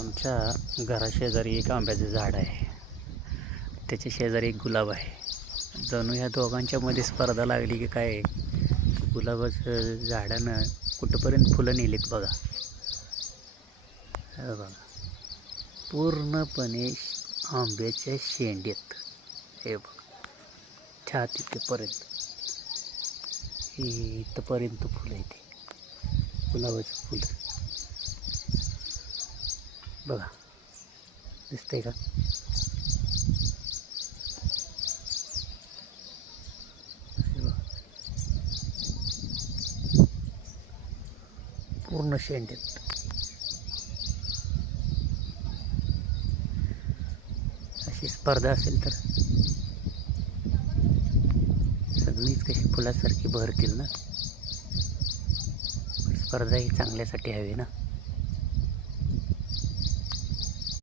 आमच्या घराशेजारी एक आंब्याचं झाड आहे, त्याच्या शेजारी एक गुलाब आहे. जणू ह्या दोघांच्या मध्ये स्पर्धा लागली की काय. गुलाबाचं झाडानं कुठंपर्यंत फुलं नेलीत बघा. हे बघा पूर्णपणे आंब्याच्या शेंड्यात. हे बघा छाती तिथपर्यंत, इथपर्यंत फुलं आहे ते गुलाबाचं फुल. बघा दिसतंय का? पूर्ण शेंड्यात. अशी स्पर्धा असेल तर सगळीच कशी फुलासारखी बहरतील ना. स्पर्धा ही चांगल्यासाठी हवी ना.